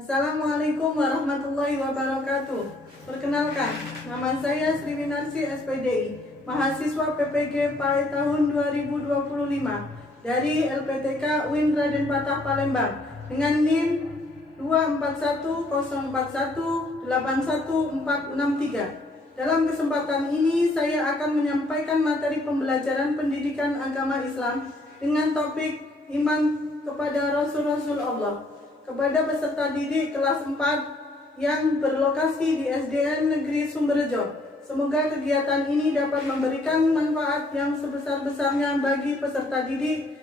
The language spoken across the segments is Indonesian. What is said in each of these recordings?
Assalamualaikum warahmatullahi wabarakatuh. Perkenalkan, nama saya Sri Winarsi SPDI, mahasiswa PPG PAI tahun 2025 dari LPTK UIN Raden Patah Palembang dengan NIM 241041814663. Dalam kesempatan ini saya akan menyampaikan materi pembelajaran pendidikan agama Islam dengan topik iman kepada Rasul-Rasul Allah kepada peserta didik kelas 4 yang berlokasi di SDN Negeri Sumberjo. Semoga kegiatan ini dapat memberikan manfaat yang sebesar-besarnya bagi peserta didik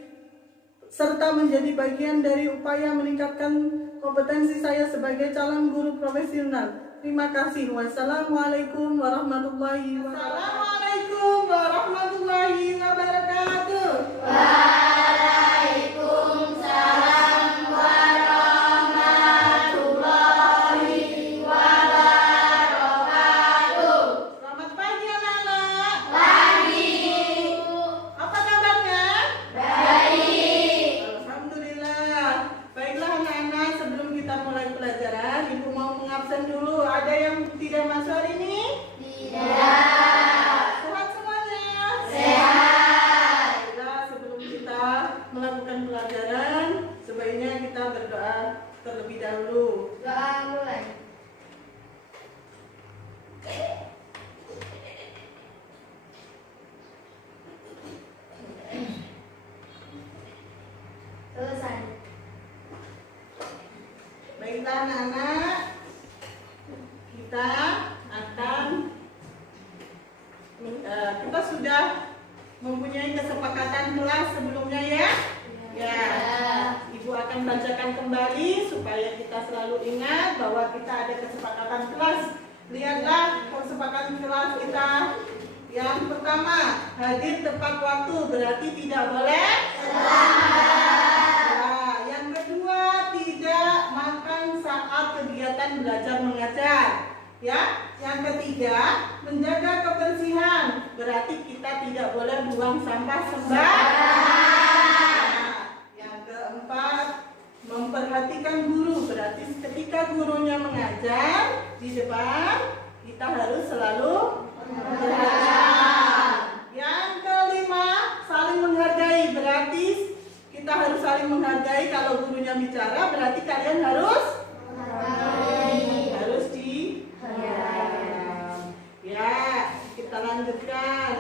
serta menjadi bagian dari upaya meningkatkan kompetensi saya sebagai calon guru profesional. Terima kasih. Wassalamualaikum warahmatullahi wabarakatuh. Assalamualaikum warahmatullahi wabarakatuh. Terlebih dahulu. Doa mulai. Selesai. Baiklah anak-anak, kita sudah mempunyai kesepakatan kelas sebelumnya ya. Ya. Ibu akan bacakan kembali supaya kita selalu ingat bahwa kita ada kesepakatan kelas. Lihatlah kesepakatan kelas kita. Yang pertama, hadir tepat waktu berarti tidak boleh terlambat. Nah, yang kedua, tidak makan saat kegiatan belajar mengajar. Ya, yang ketiga, menjaga kebersihan berarti kita tidak boleh buang sampah sembarangan. Memperhatikan guru berarti ketika gurunya mengajar di depan kita harus selalu memperhatikan. Yang kelima, saling menghargai berarti kita harus saling menghargai. Kalau gurunya bicara berarti kalian harus diam. Ya, kita lanjutkan.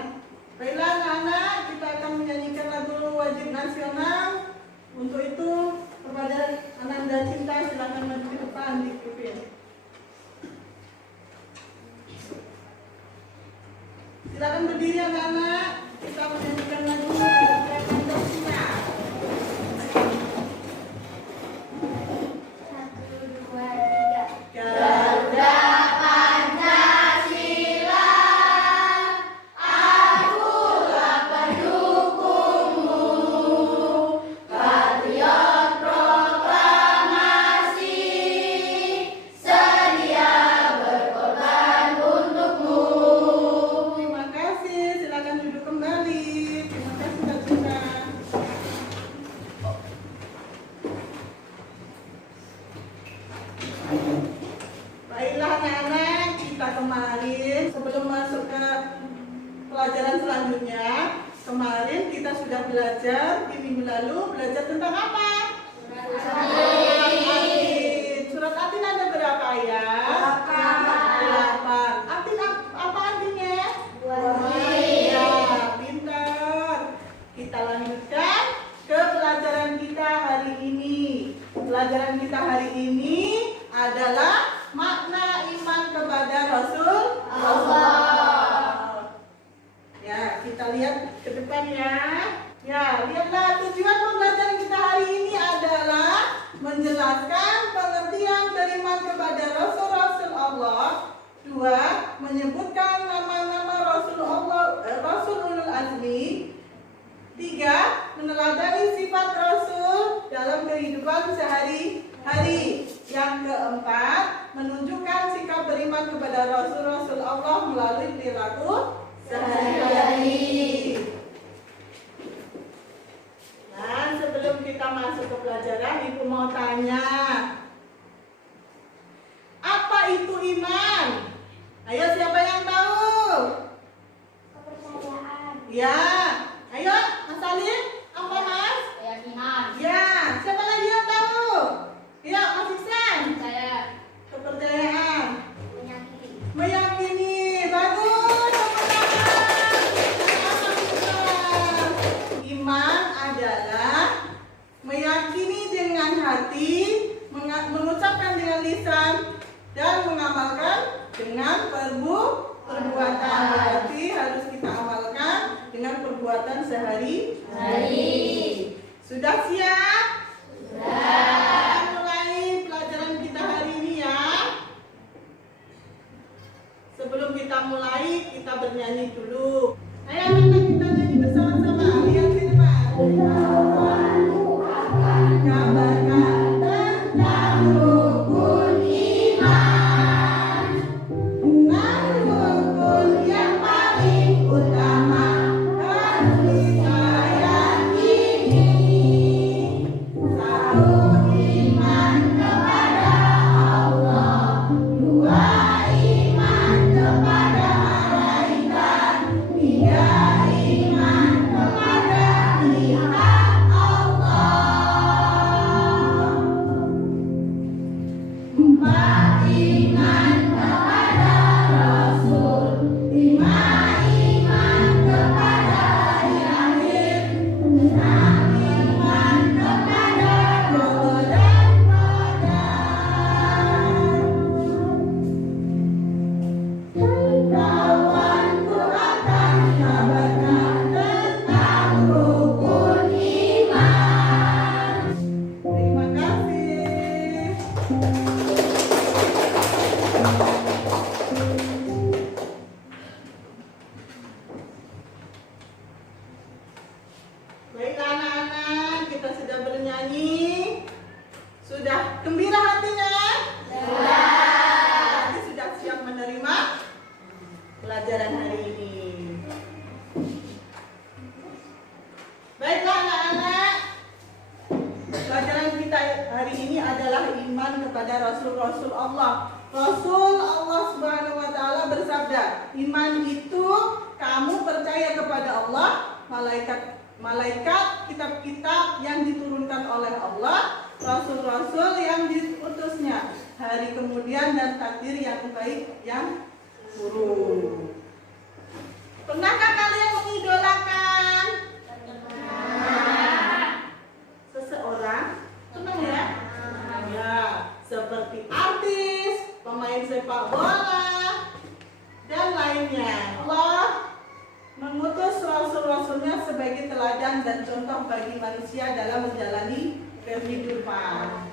Baiklah anak-anak, kita akan menyanyikan lagu wajib nasional. Untuk itu kepada Ananda Cinta silakan maju ke depan di kuping. Silakan berdiri anak-anak. Kita menyanyikan lagu Ananda Cinta. 1, 2, 3. Garuda kemarin kita sudah belajar di minggu lalu belajar tentang apa? Surat Atin ada berapa ayat? 8. Atin apa artinya? Ya, pintar. Kita lanjutkan ke pelajaran kita hari ini. Pelajaran kita hari ini adalah makna iman kepada Rasul Allah. Ya, kita lihat ke depan ya. Ya, lihatlah tujuan pembelajaran kita hari ini adalah menjelaskan pengertian beriman kepada Rasul-Rasul Allah. 2. Menyebutkan nama-nama Rasul Ulul Azmi. 3. Meneladani sifat Rasul dalam kehidupan sehari-hari. Yang keempat, menunjukkan sikap beriman kepada Rasul-Rasul Allah melalui perilaku sehari-hari. Nah, sebelum kita masuk ke pelajaran, Ibu mau tanya, lisan dan mengamalkan dengan perbuatan. Berarti harus kita amalkan dengan perbuatan sehari-hari. Sudah siap? Kita mulai pelajaran kita hari ini ya. Sebelum kita mulai, kita bernyanyi dulu. Ayo anak-anak, kita nyanyi bersama-sama. Lihat di depan. Kabarkan tentang rukun iman. Enam rukun yang paling utama harus kita yakini. Satu, iman kepada Allah. Dua, iman kepada malaikat. Tiga, iman kepada pihak Allah. Empat, iman kepada Rasul. Lima, iman kepada hari akhir. Enam, iman kepada Allah dan kawanku akan kabarkan tentang rukun iman. Terima kasih. Baiklah anak-anak, kita sudah bernyanyi. Sudah gembira hatinya? Berarti sudah siap menerima pelajaran hari ini. Baiklah anak-anak, pelajaran kita hari ini adalah iman kepada Rasul-Rasul Allah. Rasul Allah Subhanahu wa Ta'ala bersabda, iman itu kamu percaya kepada Allah, malaikat, kitab-kitab yang diturunkan oleh Allah, rasul-rasul yang diutusnya, hari kemudian dan takdir yang baik yang buruk. Pernahkah kalian mengidolakan seseorang? Pernah ya? Ya, seperti artis, pemain sepak bola, dan lainnya. Allah mengutus rasul-rasulnya sebagai teladan dan contoh bagi manusia dalam menjalani kehidupan.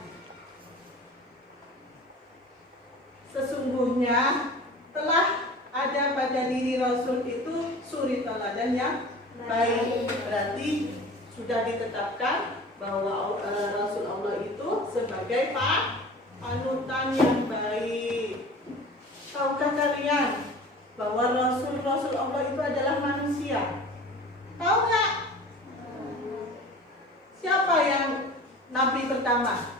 Sesungguhnya telah ada pada diri Rasul itu suri teladan yang baik. Berarti sudah ditetapkan bahwa Rasul Allah itu sebagai panutan yang baik. Tahukah kalian bahwa Rasul-Rasul Allah itu adalah manusia? Tahu nggak? Siapa yang nabi pertama?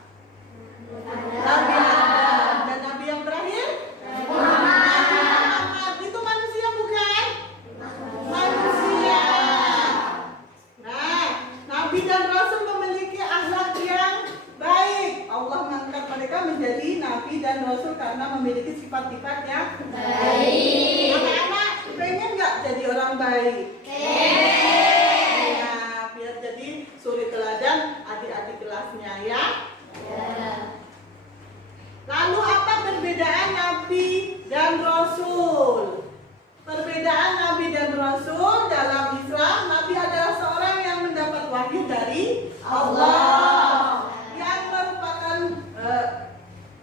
Nabi Adam. Dan nabi yang terakhir? Nabi Muhammad. Itu manusia bukan? Manusia. Nah, nabi dan rasul memiliki akhlak yang baik. Allah mengangkat mereka menjadi nabi dan rasul karena memiliki sifat-sifat yang baik. Anak-anak pengen nggak jadi orang baik? Nah, biar jadi suri teladan adik-adik kelasnya ya. Lalu apa perbedaan nabi dan rasul? Perbedaan nabi dan rasul dalam Islam, nabi adalah seorang yang mendapat wahyu dari Allah, yang merupakan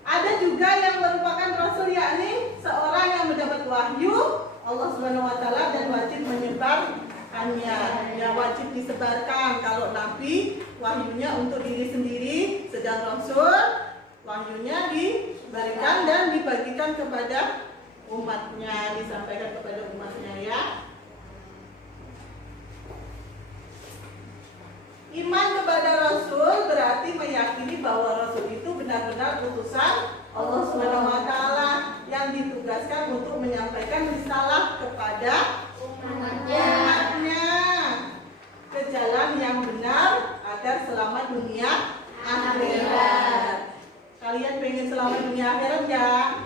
ada juga yang merupakan rasul, yakni seorang yang mendapat wahyu Allah Subhanahu wa Ta'ala dan wajib menyebarkannya. Ya, wajib disebarkan. Kalau nabi wahyunya untuk diri sendiri, sedang rasul wahyunya diberikan dan dibagikan kepada umatnya, disampaikan kepada umatnya ya. Iman kepada Rasul berarti meyakini bahwa Rasul itu benar-benar utusan Allah Subhanahu wa Ta'ala yang ditugaskan untuk menyampaikan risalah kepada umatnya ke jalan yang benar agar selamat dunia akhirat. Kalian pengen selamat dunia akhirat ya?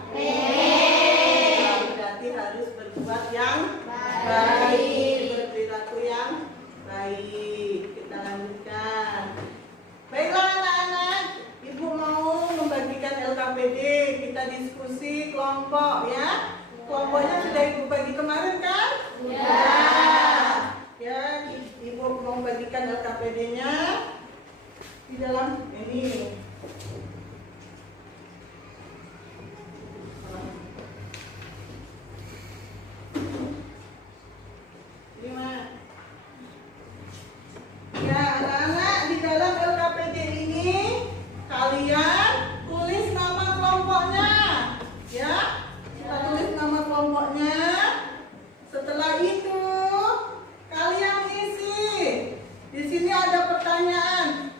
Berarti harus berbuat yang baik, berperilaku yang baik. Kita lanjutkan. Baiklah anak-anak, Ibu mau membagikan LKPD LKPD, kita diskusi kelompok ya. Kelompoknya sudah Ibu bagi kemarin kan? Ya. Ya, Ibu mau bagikan LKPD-nya di dalam ini. Ya, anak-anak, di dalam LKPD ini kalian tulis nama kelompoknya. Ya, kita tulis nama kelompoknya. Setelah itu kalian isi. Di sini ada pertanyaan.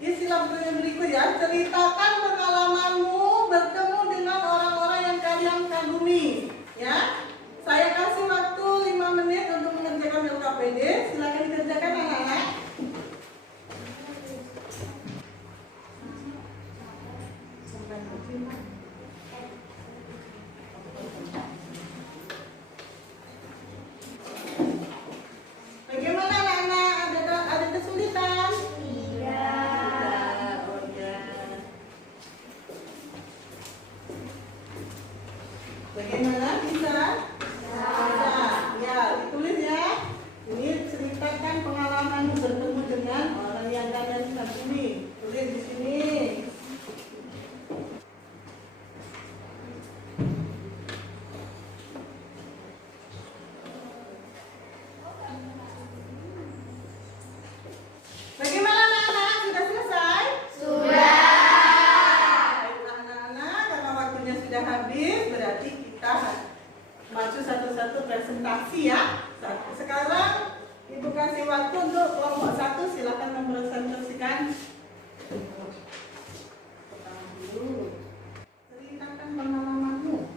Isilah pertanyaan berikut ya. Ceritakan pengalamanmu bertemu dengan orang-orang yang kalian kagumi. Ya, saya kasih waktu 5 menit untuk mengerjakan LKPD. Silakan dikerjakan anak-anak. Bagaimana anak-anak? Ada kesulitan? Tidak. Oh ya. Bagaimana? Bisa? Bisa. Ya, ditulis ya. Ini ceritakan pengalamanmu bertemu dengan orang yang kalian kagumi. Tulis di sini. Bagaimana anak-anak? Sudah selesai? Baiklah anak-anak, karena waktunya sudah habis, berarti kita maju satu-satu presentasi ya. Sekarang Ibu kasih waktu untuk kelompok 1, silakan mempresentasikan. Ceritakan pengalamanmu.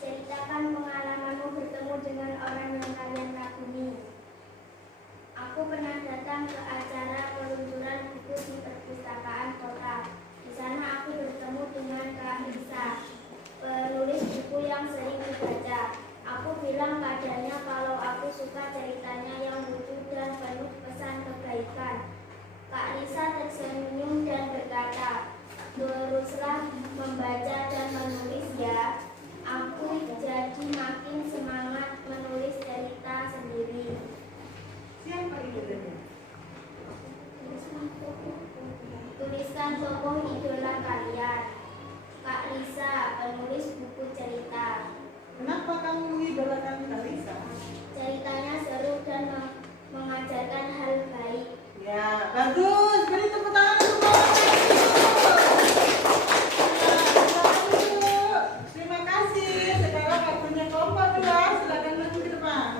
Ceritakan pengalamanmu bertemu dengan orang yang kalian kagumi. Aku pernah datang ke acara peluncuran buku di perpustakaan kota. Di sana aku bertemu dengan Kak Lisa, penulis buku yang sering dibaca. Aku bilang padanya kalau aku suka ceritanya yang lucu dan penuh pesan kebaikan. Kak Lisa tersenyum dan berkata, "Teruslah membaca dan menulis ya." Aku jadi makin semangat menulis cerita sendiri. Siapa idolanya? Tuliskan tokoh idola kalian. Kak Lisa, penulis buku cerita. Kenapa kamu mengidolakan Kak Lisa? Ceritanya seru dan mengajarkan hal baik. Ya, bagus. Beri tepuk tangan untuk Terima kasih. Sekarang waktunya kelompok 2. Silakan maju ke depan.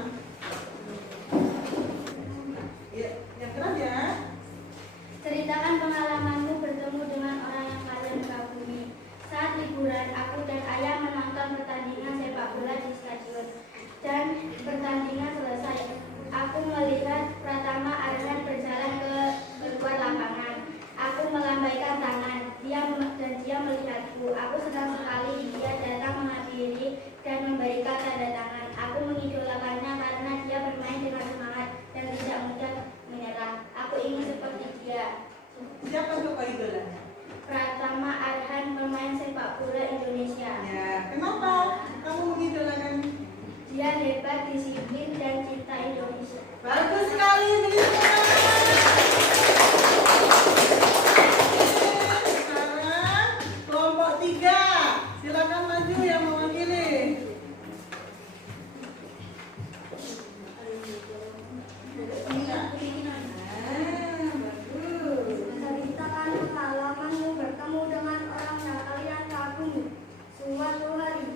Ya, yang keras ya. Ceritakan pengalamanmu bertemu dengan orang yang kalian kagumi. Saat liburan, aku dan ayah menonton pertandingan sepak bola di stadion. Dan pertandingan selesai. Aku melihat Pratama Arhan berjalan ke luar lapangan. Aku melambaikan tangan. Dia melihatku. Aku senang sekali dia datang menghadiri dan memberikan tanda tangan. Aku mengidolakannya karena dia bermain dengan semangat dan tidak mudah menyerah. Aku ingin seperti dia. Siapa tokoh idolanya? Pratama Arhan, pemain sepak bola Indonesia. Ya, kenapa kamu mengidolakan? Dia hebat, disiplin, dan cinta Indonesia. Bagus sekali, beri tepuk tangan. Sekarang kelompok 3. Silakan maju yang mewakili. Bagus. Ceritakan pengalamanmu bertemu dengan orang yang kalian kagumi. Suatu hari,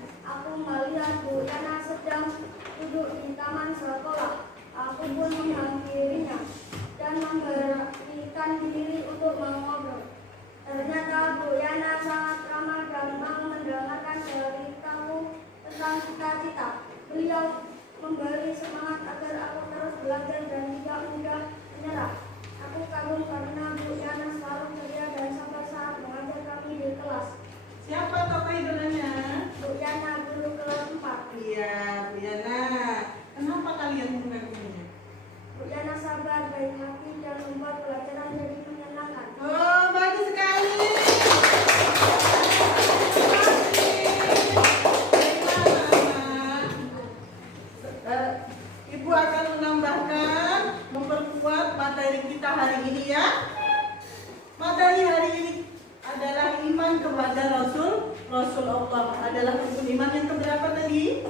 Rasul Allah adalah rukun iman yang keberapa tadi?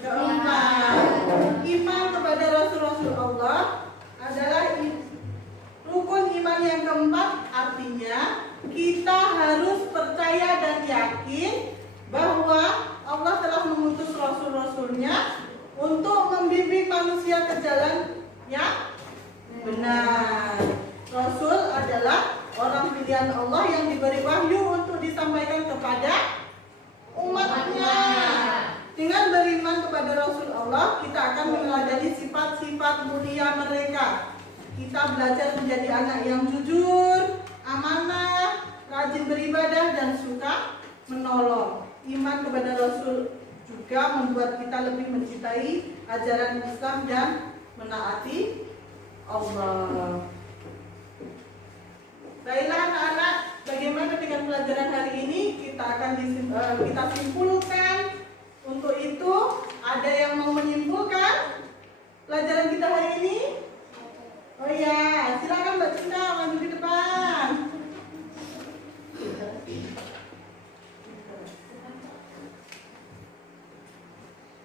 Keempat. Iman kepada Rasul Allah adalah rukun iman yang keempat, artinya kita harus percaya dan yakin bahwa Allah telah mengutus Rasul-Rasulnya untuk membimbing manusia ke jalan yang benar. Rasul adalah orang pilihan Allah yang diberi wahyu untuk disampaikan kepada umatnya. Dengan beriman kepada Rasul Allah, kita akan meneladani sifat-sifat mulia mereka. Kita belajar menjadi anak yang jujur, amanah, rajin beribadah, dan suka menolong. Iman kepada Rasul juga membuat kita lebih mencintai ajaran Islam dan menaati Allah. Baiklah anak-anak, bagaimana dengan pelajaran hari ini? Kita akan kita simpulkan. Untuk itu, ada yang mau menyimpulkan pelajaran kita hari ini? Oh ya, silakan Mbak Cinta maju di depan.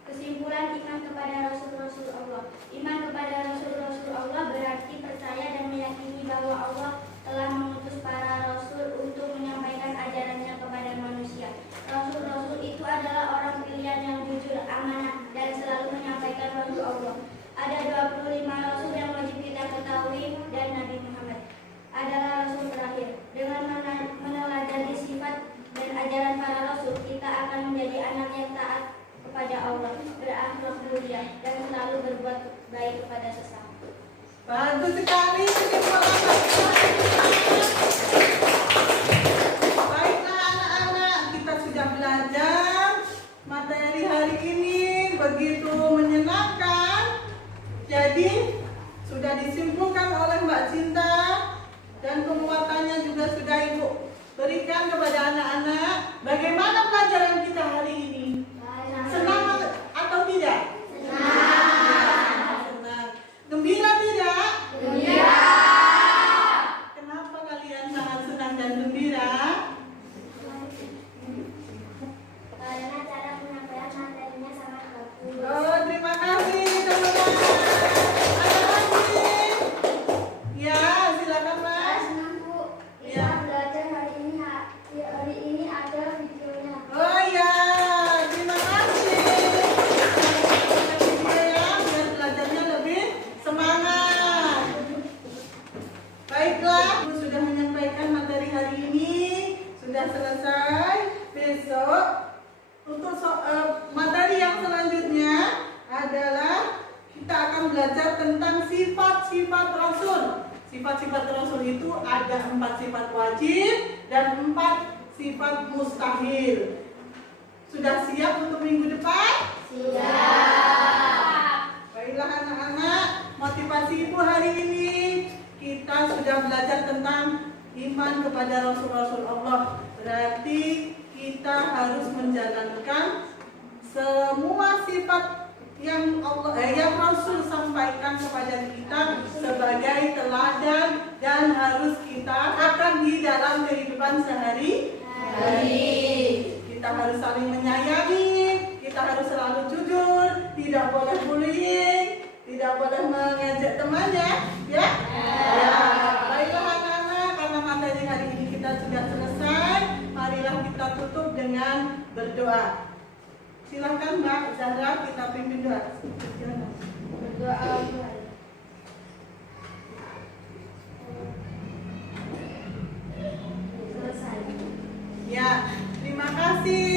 Kesimpulan iman kepada Rasul-Rasul Allah. Iman kepada Rasul-Rasul Allah berarti percaya dan meyakini bahwa Allah telah mengutus para Rasul untuk menyampaikan ajarannya kepada manusia. Rasul-Rasul itu adalah orang pilihan yang jujur, amanah, dan selalu menyampaikan wahyu Allah. Ada 25 Rasul yang wajib kita ketahui, dan Nabi Muhammad adalah Rasul terakhir. Dengan meneladani sifat dan ajaran para Rasul, kita akan menjadi anak yang taat kepada Allah, berakhlak mulia, dan selalu berbuat baik kepada sesama. Bagus sekali. Baiklah anak-anak, kita sudah belajar materi hari ini begitu menyenangkan. Jadi sudah disimpulkan oleh Mbak Cinta dan penguatannya juga sudah Ibu berikan kepada anak-anak. Bagaimana pelajaran kita hari ini? Senang atau tidak? Senang. Gembira tidak? Gembira. Kenapa kalian sangat senang dan gembira? Karena cara penyampaian materinya sangat bagus. Oh, terima kasih teman-teman. Ada lagi? Ya, silakan Mas. Senang Bu. Ya. Kita belajar hari ini ada videonya. Oh ya, terima kasih. Ya, biar belajarnya lebih semangat. Baiklah, Ibu sudah menyampaikan materi hari ini, sudah selesai. Besok untuk materi yang selanjutnya adalah kita akan belajar tentang sifat-sifat Rasul. Sifat-sifat Rasul itu ada 4 sifat wajib dan 4 sifat mustahil. Sudah siap untuk minggu depan? Siap. Baiklah anak-anak, motivasi Ibu hari ini kita sudah belajar tentang iman kepada Rasul-Rasul Allah. Berarti kita harus menjalankan semua sifat yang yang Rasul sampaikan kepada kita sebagai teladan dan harus kita akan di dalam kehidupan sehari-hari. Kita harus saling menyayangi, kita harus selalu jujur, tidak boleh bullying, tidak boleh mengejek temannya, ya? Ya. Baiklah anak-anak, karena materi hari ini kita sudah selesai, marilah kita tutup dengan berdoa. Silakan Mbak Zahra, kita pimpin doa. Berdoa. Selesai. Ya, terima kasih